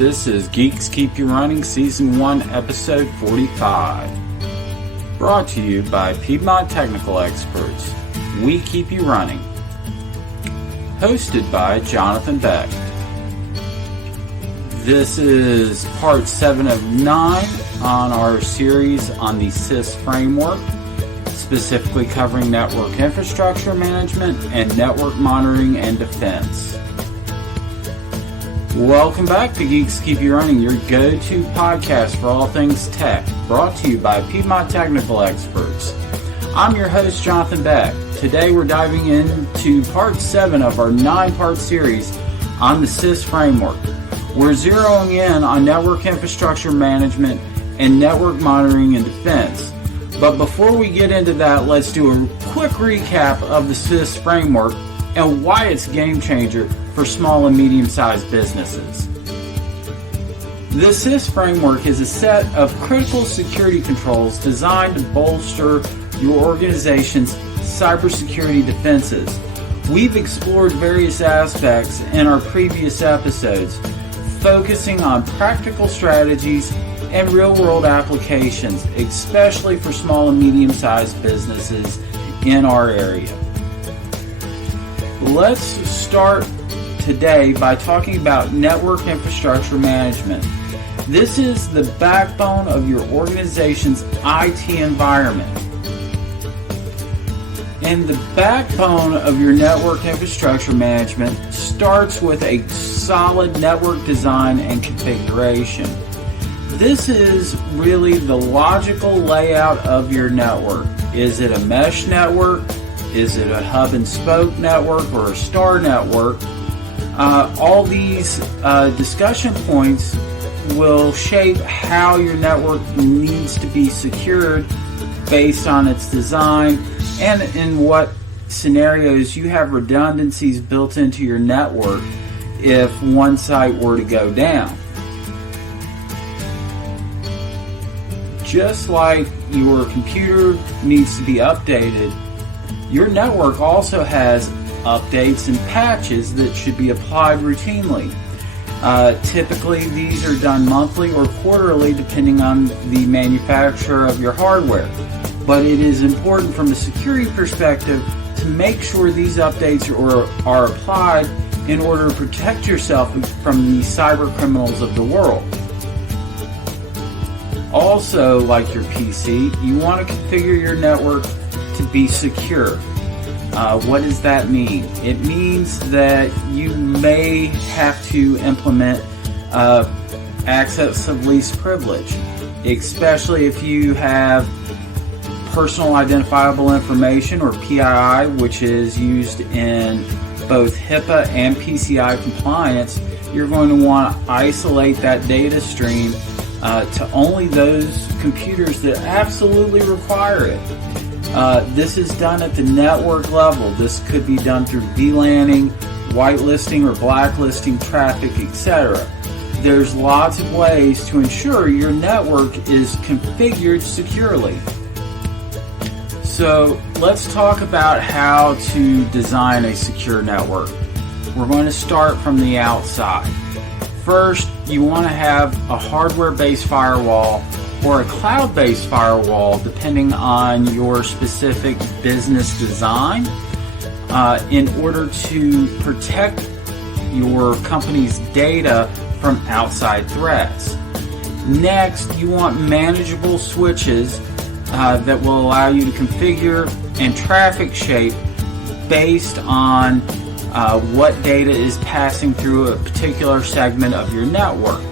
This is Geeks Keep You Running Season 1, Episode 45. Brought to you by Piedmont Technical Experts. We keep you running. Hosted by Jonathan Beck. This is part 7 of 9 on our series on the CIS Framework, specifically covering network infrastructure management and network monitoring and defense. Welcome back to Geeks Keep You Running, your go-to podcast for all things tech, brought to you by Piedmont Technical Experts. I'm your host, Jonathan Beck. Today we're diving into part 7 of our 9-part series on the CIS Framework. We're zeroing in on network infrastructure management and network monitoring and defense. But before we get into that, let's do a quick recap of the CIS Framework and why it's a game changer for small and medium-sized businesses. The CIS Framework is a set of critical security controls designed to bolster your organization's cybersecurity defenses. We've explored various aspects in our previous episodes, focusing on practical strategies and real-world applications, especially for small and medium-sized businesses in our area. Let's start today by talking about network infrastructure management. This is the backbone of your organization's IT environment. And the backbone of your network infrastructure management starts with a solid network design and configuration. This is really the logical layout of your network. Is it a mesh network? Is it a hub and spoke network or a star network? All these discussion points will shape how your network needs to be secured based on its design and in what scenarios you have redundancies built into your network if one site were to go down. Just like your computer needs to be updated, your network also has updates and patches that should be applied routinely. Typically, these are done monthly or quarterly depending on the manufacturer of your hardware. But it is important from a security perspective to make sure these updates are applied in order to protect yourself from the cyber criminals of the world. Also, like your PC, you want to configure your network to be secure. What does that mean? It means that you may have to implement access of least privilege, especially if you have personal identifiable information, or PII, which is used in both HIPAA and PCI compliance. You're going to want to isolate that data stream to only those computers that absolutely require it. This is done at the network level. This could be done through VLANing, whitelisting or blacklisting traffic, etc. There's lots of ways to ensure your network is configured securely. So let's talk about how to design a secure network. We're going to start from the outside. First, you want to have a hardware-based firewall or a cloud-based firewall, depending on your specific business design, in order to protect your company's data from outside threats. Next, you want manageable switches that will allow you to configure and traffic shape based on what data is passing through a particular segment of your network.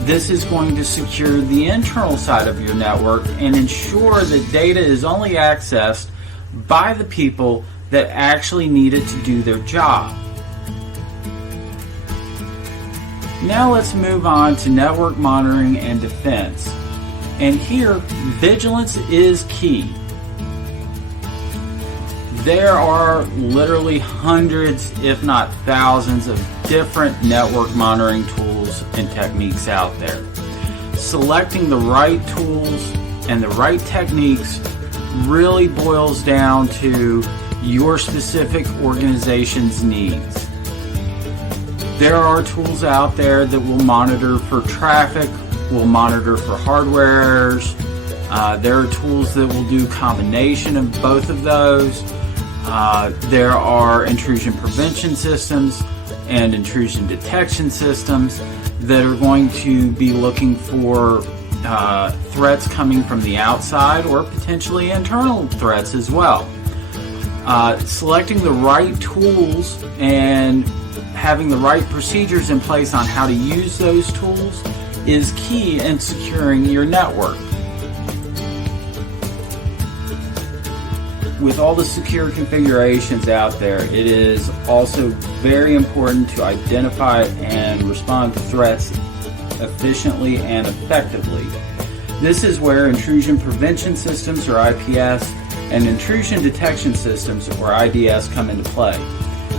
This is going to secure the internal side of your network and ensure that data is only accessed by the people that actually need it to do their job. Now let's move on to network monitoring and defense. And here, vigilance is key. There are literally hundreds, if not thousands, of different network monitoring tools and techniques out there. Selecting the right tools and the right techniques really boils down to your specific organization's needs. There are tools out there that will monitor for traffic, will monitor for hardware errors. There are tools that will do combination of both of those. There are intrusion prevention systems and intrusion detection systems that are going to be looking for threats coming from the outside or potentially internal threats as well. Selecting the right tools and having the right procedures in place on how to use those tools is key in securing your network. With all the secure configurations out there, it is also very important to identify and respond to threats efficiently and effectively. This is where intrusion prevention systems, or IPS, and intrusion detection systems, or IDS, come into play.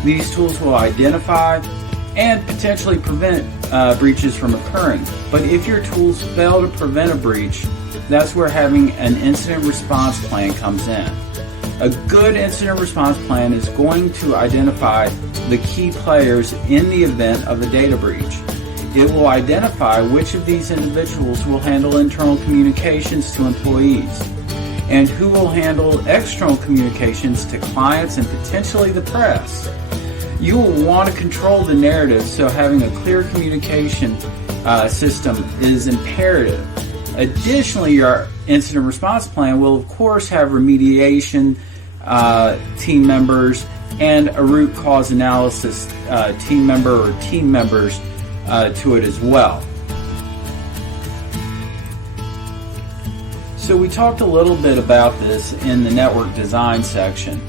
These tools will identify and potentially prevent breaches from occurring. But if your tools fail to prevent a breach, that's where having an incident response plan comes in. A good incident response plan is going to identify the key players in the event of a data breach. It will identify which of these individuals will handle internal communications to employees and who will handle external communications to clients and potentially the press. You will want to control the narrative, so having a clear communication system is imperative. Additionally, your incident response plan will of course have remediation team members and a root cause analysis team member or team members to it as well. So we talked a little bit about this in the network design section,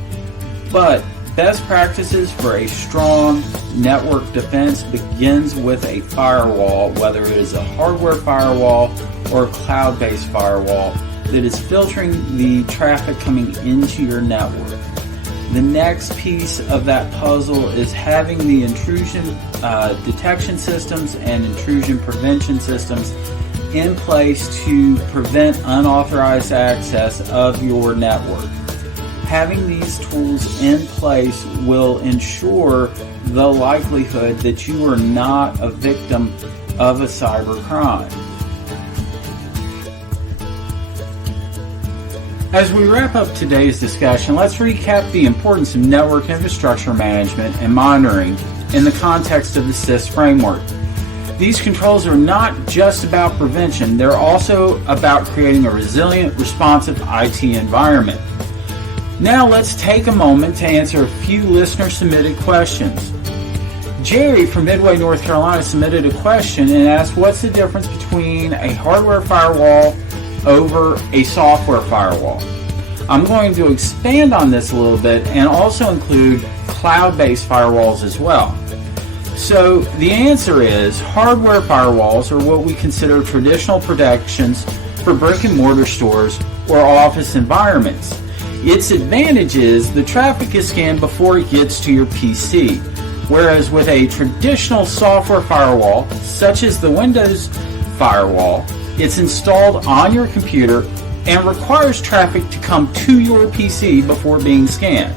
but best practices for a strong network defense begins with a firewall, whether it is a hardware firewall or a cloud-based firewall that is filtering the traffic coming into your network. The next piece of that puzzle is having the intrusion detection systems and intrusion prevention systems in place to prevent unauthorized access of your network. Having these tools in place will ensure the likelihood that you are not a victim of a cyber crime. As we wrap up today's discussion, let's recap the importance of network infrastructure management and monitoring in the context of the CIS framework. These controls are not just about prevention, they're also about creating a resilient, responsive IT environment. Now let's take a moment to answer a few listener-submitted questions. Jerry from Midway, North Carolina submitted a question and asked, what's the difference between a hardware firewall over a software firewall? I'm going to expand on this a little bit and also include cloud-based firewalls as well. So the answer is hardware firewalls are what we consider traditional protections for brick and mortar stores or office environments. Its advantage is the traffic is scanned before it gets to your PC, whereas with a traditional software firewall, such as the Windows firewall, it's installed on your computer and requires traffic to come to your PC before being scanned.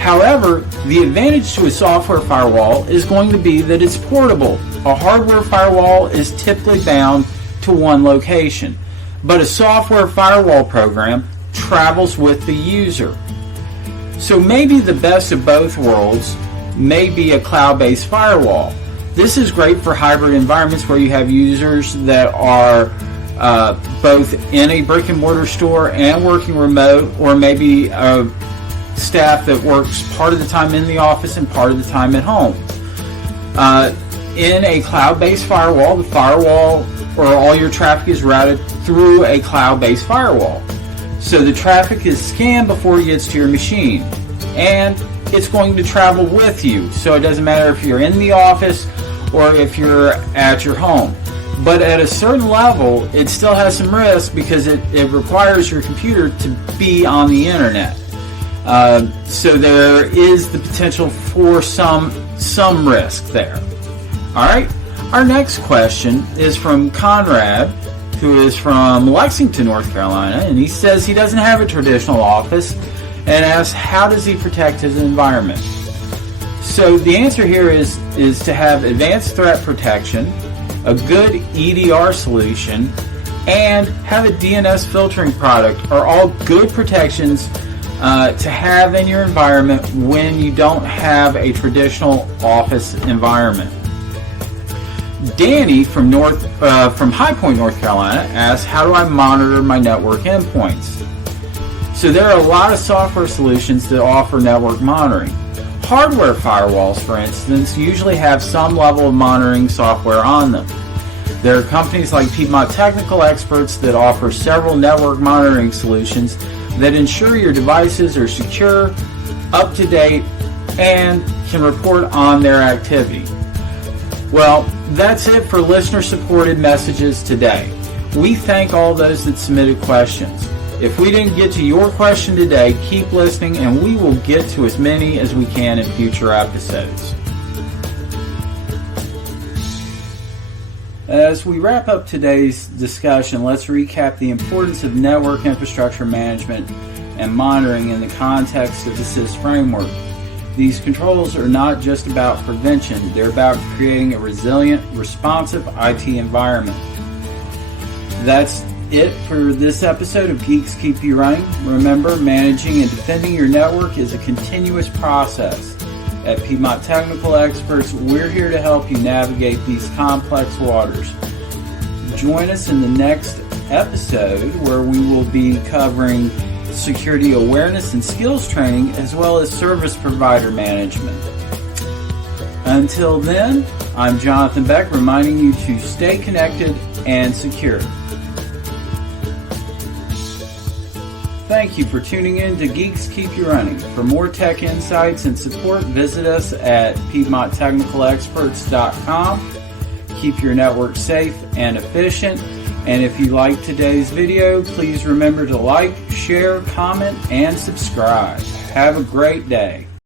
However, the advantage to a software firewall is going to be that it's portable. A hardware firewall is typically bound to one location, but a software firewall program travels with the user. So maybe the best of both worlds may be a cloud-based firewall. This is great for hybrid environments where you have users that are both in a brick and mortar store and working remote, or maybe staff that works part of the time in the office and part of the time at home. In a cloud-based firewall, the firewall or all your traffic is routed through a cloud-based firewall. So the traffic is scanned before it gets to your machine, and it's going to travel with you. So it doesn't matter if you're in the office or if you're at your home. But at a certain level, it still has some risk because it requires your computer to be on the internet. So there is the potential for some risk there. All right. Our next question is from Conrad, who is from Lexington, North Carolina, and he says he doesn't have a traditional office and asks, how does he protect his environment? So the answer here is to have advanced threat protection, a good EDR solution, and have a DNS filtering product are all good protections to have in your environment when you don't have a traditional office environment. Danny from High Point, North Carolina asks, how do I monitor my network endpoints? So there are a lot of software solutions that offer network monitoring. Hardware firewalls, for instance, usually have some level of monitoring software on them. There are companies like Piedmont Technical Experts that offer several network monitoring solutions that ensure your devices are secure, up to date, and can report on their activity. Well, that's it for listener-supported messages today. We thank all those that submitted questions. If we didn't get to your question today, keep listening and we will get to as many as we can in future episodes. As we wrap up today's discussion, let's recap the importance of network infrastructure management and monitoring in the context of the CIS framework. These controls are not just about prevention, they're about creating a resilient, responsive IT environment. That's it for this episode of Geeks Keep You Running. Remember, managing and defending your network is a continuous process. At Piedmont Technical Experts, we're here to help you navigate these complex waters. Join us in the next episode where we will be covering security awareness and skills training as well as service provider management. Until then, I'm Jonathan Beck, reminding you to stay connected and secure. Thank you for tuning in to Geeks Keep You Running. For more tech insights and support, visit us at PiedmontTechnicalExperts.com. Keep your network safe and efficient. And if you liked today's video, please remember to like, share, comment, and subscribe. Have a great day.